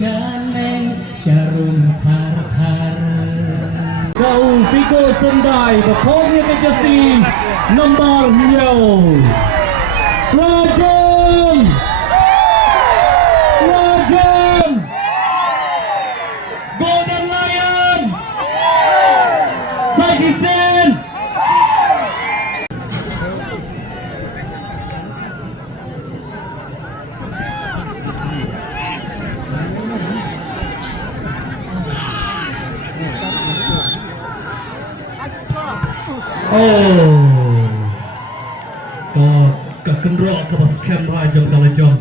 Janeng Jarum Thar Kau Figo Sendai berpongnya ke jersey nombor 9 Lajong Golden Lion Sahisin Kendrok ke bas kamera Shillonglajong.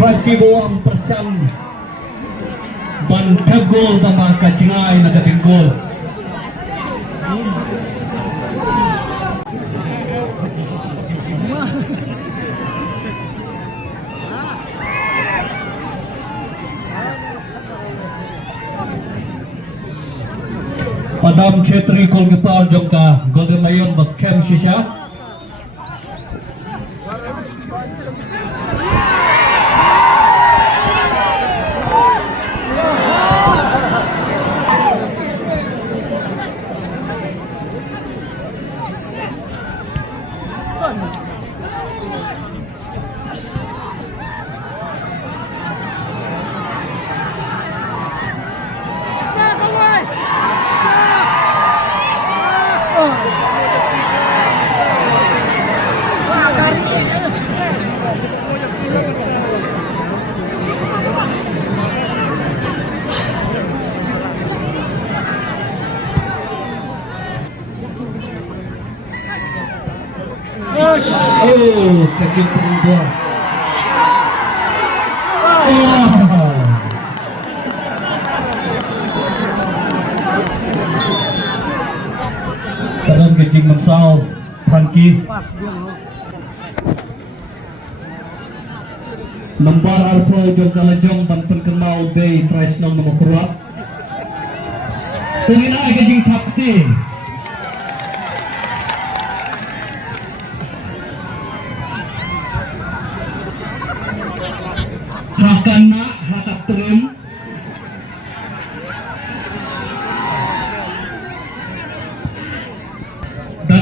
Freekick buang persam ban kagol tambah kacingai nagating gol. Padam Chetri goalkeeper Jong ka Golden Lion bas kem shisha. Oh, kaki perempuan. Dalam kecing mensal, Freekick. Lembar Arpo Shillonglajong ban penkenal day tries nomor kuat. Penginai kecing takti. Hakana hakap turun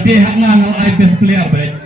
dia hak nang ai best player baik.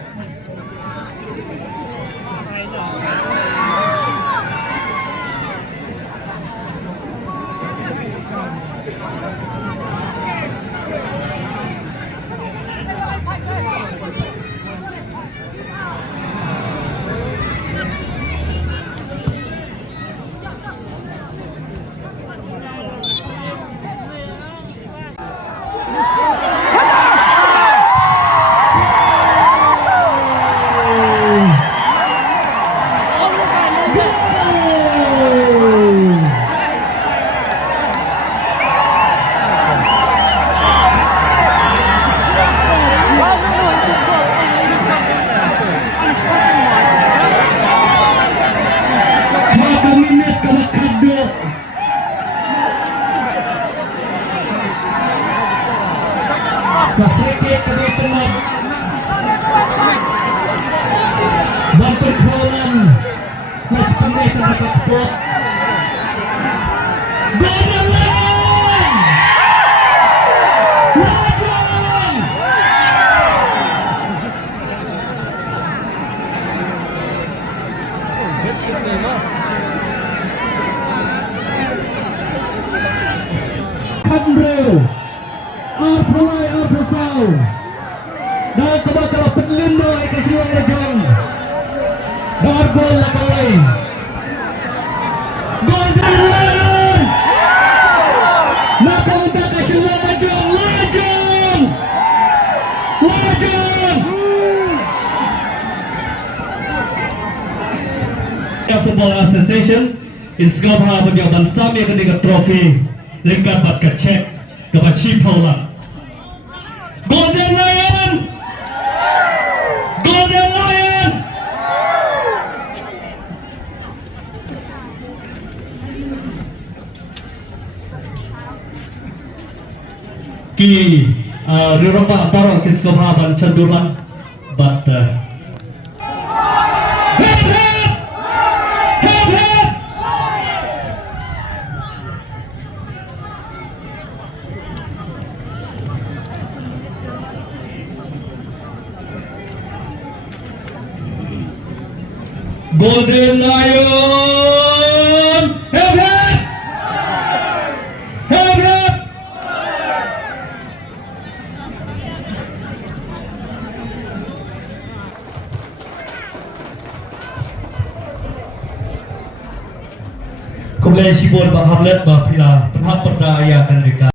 Minit kalau Khatduh. Freekick kami teman. Bumper Poland. Match pemain kami Khatduh. Golden Lion! Lajong! Khatduh, Arpulai Arpusau, dan kebakar penlindung ke Shillonglajong, dan gol lakalai, Golden Lion, maka untuk ke Shillonglajong, Lajong, Football Association, insgesamt haben wir bersama dengan trofi lengkap bat kecek kepada Cipola. Golden Lion! Golden Lion! Ki riromba barang insgesamt cenduran bat Golden Lion! Help! Help! Kemudian sibuk berhamlet berpila penhap perdaya kan mereka.